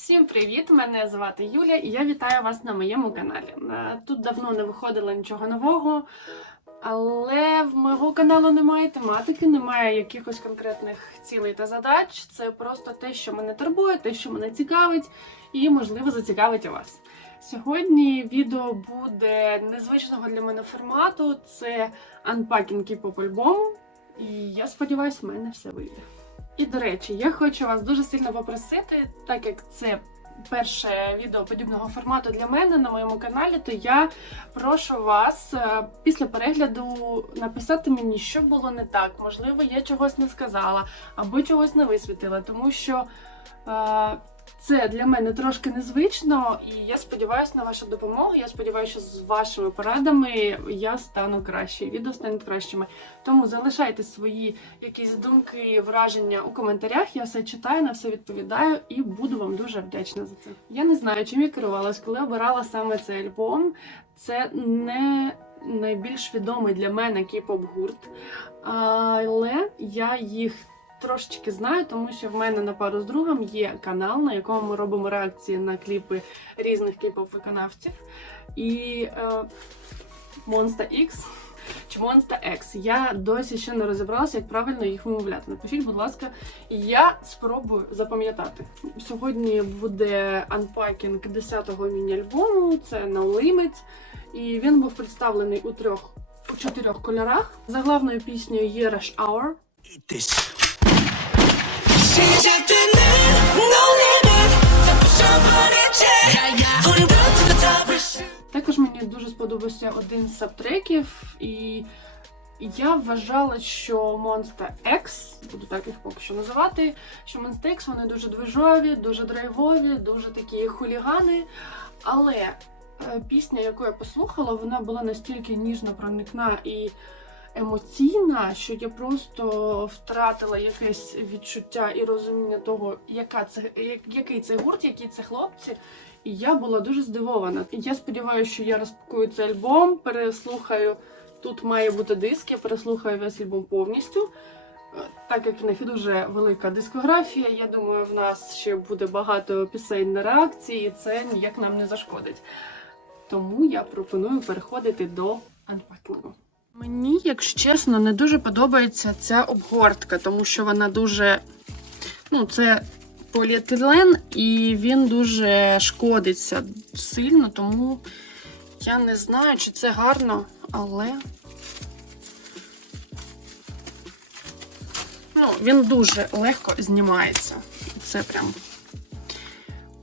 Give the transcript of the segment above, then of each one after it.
Всім привіт! Мене звати Юля і я вітаю вас на моєму каналі. Е, Тут давно не виходило нічого нового, але в мого каналу немає тематики, немає якихось конкретних цілей та задач. Це просто те, що мене турбує, те, що мене цікавить, і можливо зацікавить і вас. Сьогодні відео буде незвичного для мене формату. Це анпакінг кіп альбому. І я сподіваюся, в мене все вийде. І до речі, я хочу вас дуже сильно попросити, так як це перше відео подібного формату для мене на моєму каналі, то я прошу вас е, після перегляду написати мені, що було не так. Можливо, я чогось не сказала або чогось не висвітила, тому що. Це для мене трошки незвично, і я сподіваюся на вашу допомогу. Я сподіваюся, що з вашими порадами я стану краще, відео стануть кращими. Тому залишайте свої якісь думки, враження у коментарях. Я все читаю, на все відповідаю і буду вам дуже вдячна за це. Я не знаю, чим я керувалась, коли обирала саме цей альбом. Це не найбільш відомий для мене кей-поп гурт, але я їх трошечки знаю, тому що в мене на пару з другом є канал, на якому ми робимо реакції на кліпи різних кей-поп виконавців. І е, Monster X чи Monster X. Я досі ще не розібралася, як правильно їх вимовляти. Напишіть, будь ласка, я спробую запам'ятати. Сьогодні буде анпакінг 10-го міні-альбому, це No Limits. І він був представлений у трьох у чотирьох кольорах. Заглавною піснею є Rush Hour. Також мені дуже сподобався один з сабтреків, і я вважала, що Monster X, буду так їх поки що називати, що Monster X вони дуже движові, дуже драйвові, дуже такі хулігани. Але е, пісня, яку я послухала, вона була настільки ніжно проникна і емоційна, що я просто втратила якесь відчуття і розуміння того, яка це, який це гурт, які це хлопці. І я була дуже здивована. Я сподіваюся, що я розпакую цей альбом, переслухаю. Тут має бути диск, я переслухаю весь альбом повністю. Е, Так як в них дуже велика дискографія, я думаю, в нас ще буде багато пісень на реакції, і це ніяк нам не зашкодить. Тому я пропоную переходити до анпакінгу. Мені, якщо чесно, не дуже подобається ця обгортка, тому що вона дуже. Ну, це поліетилен, і він дуже шкодиться сильно, тому я не знаю, чи це гарно, але. Ну, він дуже легко знімається. Це прям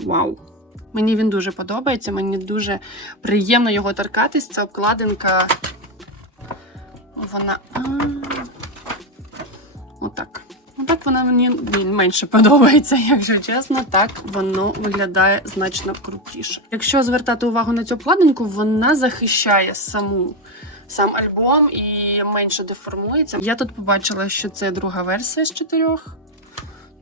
вау. Мені він дуже подобається, мені дуже приємно його торкатись. Ця обкладинка. Вона. А, Отак. Отак вона мені менше подобається, якщо чесно, так воно виглядає значно крутіше. Якщо звертати увагу на цю обкладинку, вона захищає саму. Сам альбом і менше деформується. Я тут побачила, що це друга версія з чотирьох.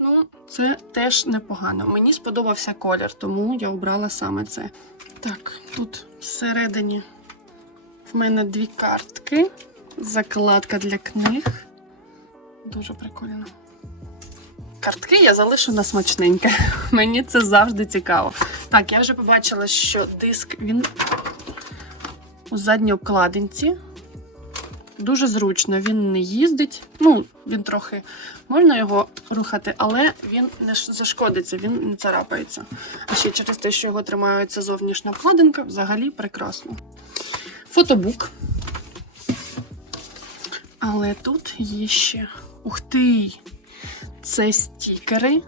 Ну, це теж непогано. Мені сподобався колір, тому я обрала саме це. Так, тут всередині в мене дві картки, закладка для книг. Дуже прикольно. Картки я залишу на смачненьке. Мені це завжди цікаво. Так, я вже побачила, що диск він у задній обкладинці. Дуже зручно, він не їздить. Ну, він трохи можна його рухати, але він не зашкодиться, він не царапається. А ще через те, що його тримається зовнішня обкладинка, взагалі прекрасно. Фотобук. Але тут є ще. Ух ти! Це стікери,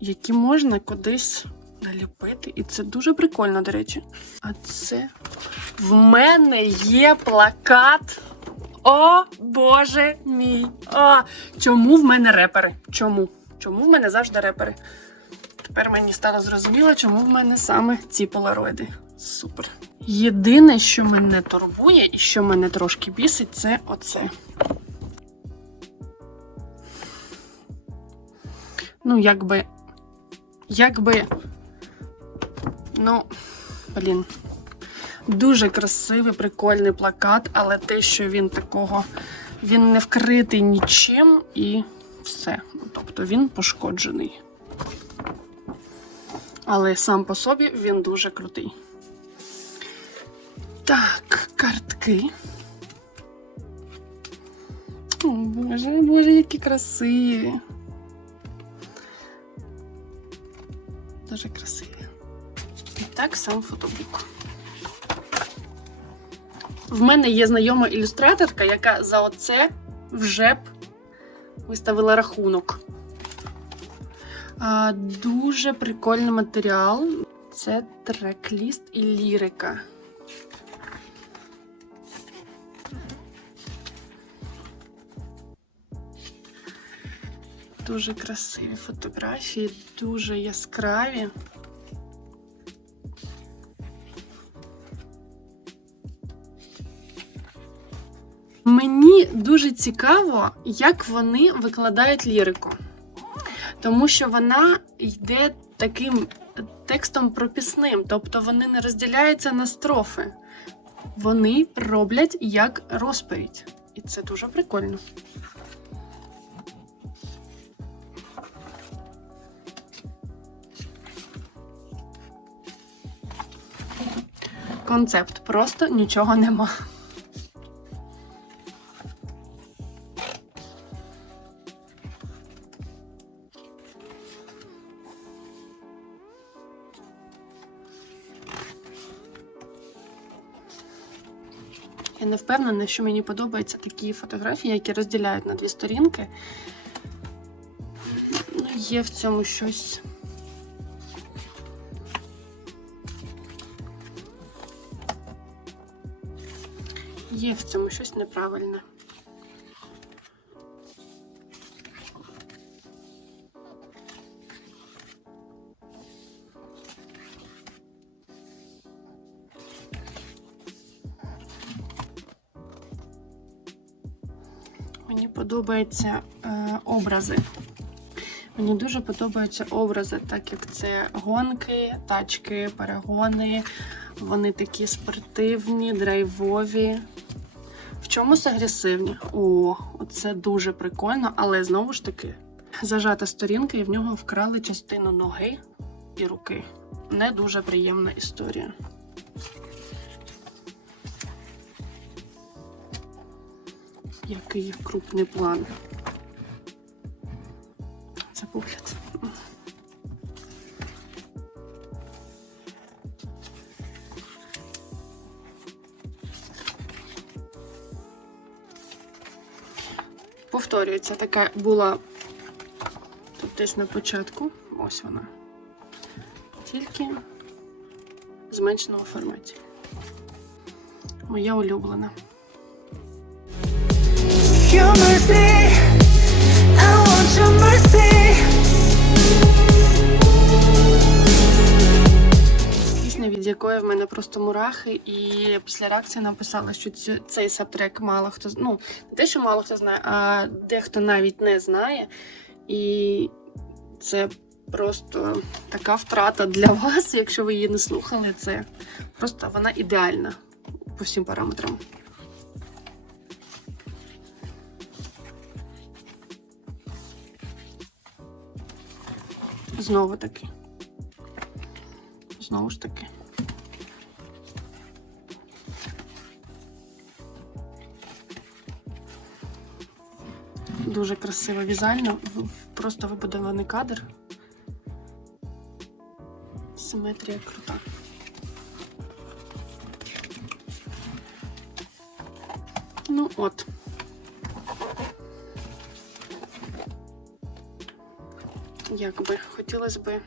які можна кудись наліпити. І це дуже прикольно, до речі. А це в мене є плакат. О, Боже мій! А, чому в мене репери? Чому? Чому в мене завжди репери? Тепер мені стало зрозуміло, чому в мене саме ці полароїди. Супер. Єдине, що мене турбує і що мене трошки бісить, це оце. Ну, якби. Якби. Ну, блін. Дуже красивий, прикольний плакат, але те, що він такого, він не вкритий нічим і все. Тобто він пошкоджений. Але сам по собі він дуже крутий. Так, картки. О, Боже, боже, які красиві. Дуже красиві. І так сам фотобук. В мене є знайома ілюстраторка, яка за оце вже б виставила рахунок. А, дуже прикольний матеріал. Це трек-ліст і лірика. Дуже красиві фотографії, дуже яскраві. Мені дуже цікаво, як вони викладають лірику, тому що вона йде таким текстом пропісним, тобто вони не розділяються на строфи. Вони роблять як розповідь. І це дуже прикольно. Концепт просто нічого нема. Я не впевнена, що мені подобаються такі фотографії, які розділяють на дві сторінки. Ну, є в цьому щось. Є в цьому щось неправильне. Мені подобаються е, образи. Мені дуже подобаються образи, так як це гонки, тачки, перегони. Вони такі спортивні, драйвові. Чомусь агресивні. О, це дуже прикольно, але знову ж таки, зажата сторінка, і в нього вкрали частину ноги і руки. Не дуже приємна історія. Який крупний план. Це погляд. Повторюється, така була тут десь на початку. Ось вона. Тільки в зменшеному форматі. Моя улюблена. Пісня, від якої в мене просто мурахи, і після реакції написала, що цю, цей сабтрек мало хто ну, не те, що мало хто знає, а дехто навіть не знає. І це просто така втрата для вас, якщо ви її не слухали. Це просто вона ідеальна по всім параметрам. Знову таки. Знову ж таки. Дуже красиво візуально, просто вибудований кадр. Симетрія крута. Ну от. Якби хотілося б,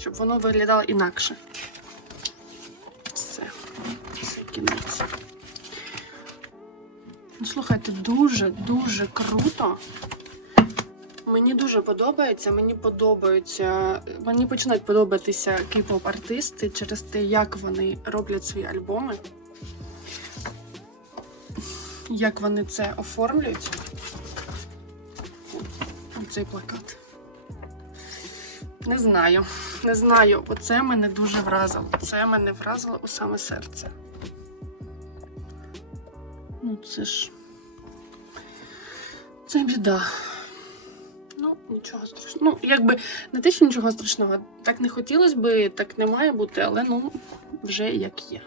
щоб воно виглядало інакше. Все, це кінець. Ну, слухайте, дуже, дуже круто. Мені дуже подобається. Мені подобаються. Мені починають подобатися кей-поп артисти через те, як вони роблять свої альбоми. Як вони це оформлюють. Цей плакат. Не знаю. Не знаю. Оце мене дуже вразило. Це мене вразило у саме серце. Ну, це ж. Це біда. Ну, Нічого страшного. Ну, якби не те, що нічого страшного. Так не хотілося би, так не має бути, але ну, вже як є.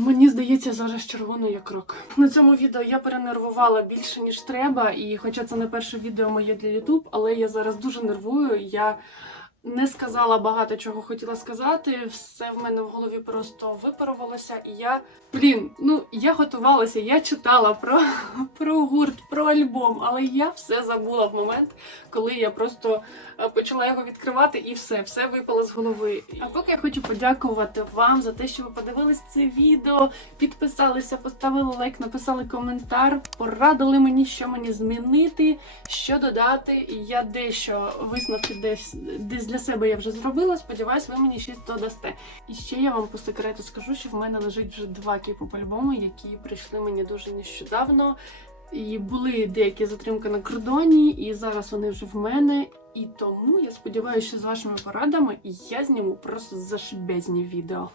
Мені здається, зараз червоно як рок. На цьому відео я перенервувала більше, ніж треба, і хоча це не перше відео моє для YouTube, але я зараз дуже нервую. Я не сказала багато чого хотіла сказати. Все в мене в голові просто випарувалося, і я. Блін, ну я готувалася, я читала про, про гурт, про альбом, але я все забула в момент, коли я просто е, почала його відкривати, і все, все випало з голови. А поки я хочу подякувати вам за те, що ви подивились це відео, підписалися, поставили лайк, написали коментар, порадили мені, що мені змінити, що додати. І я дещо висновки десь десь для себе я вже зробила. Сподіваюсь, ви мені щось додасте. І ще я вам по секрету скажу, що в мене лежить вже два кіпу альбому, які прийшли мені дуже нещодавно. І були деякі затримки на кордоні, і зараз вони вже в мене. І тому я сподіваюся, що з вашими порадами я зніму просто зашибезні відео.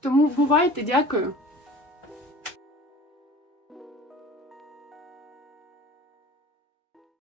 Тому бувайте, дякую.